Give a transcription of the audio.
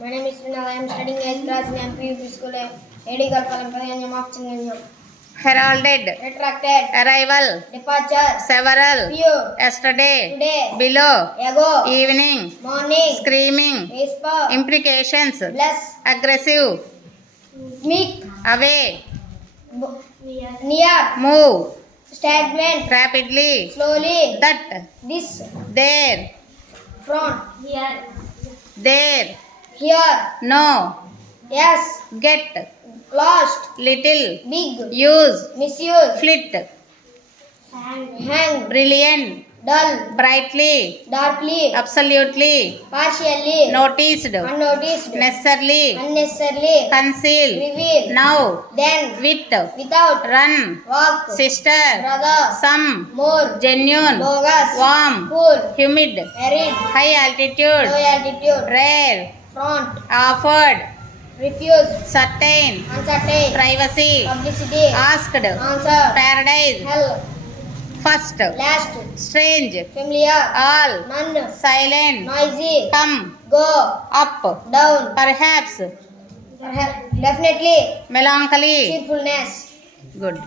My name is Srinath. I am studying 8th class in MPUP school. Edigal Palam of Chinganyam. Heralded, Retracted. arrival, Departure. several, Few. yesterday, Today. below, Ago. evening, Morning. screaming, Whisper. implications, Bless. aggressive, Meek. away, Near. move, Stagnant. rapidly, Slowly. that, This. there, Front. Here. there, Here. no, Yes. get, Lost. little, Big. use, Misuse. flit, Hang. brilliant, Dull. brightly, Darkly. absolutely, Partially. noticed, Unnoticed. necessarily, Unnecessarily. conceal, Reveal. now, Then. with, Without. run, Walk. sister, Brother. some, More. genuine, Bogus. warm, Cool. humid, Arid. high altitude, Low altitude. rare, Front. offered, Refuse. certain, Uncertain. privacy, Publicity. asked, Answer. paradise, Hell. first, Last. strange, Familiar. all, None. silent, Noisy. come, Go. up, Down. perhaps, Definitely. melancholy. Cheerfulness. Good.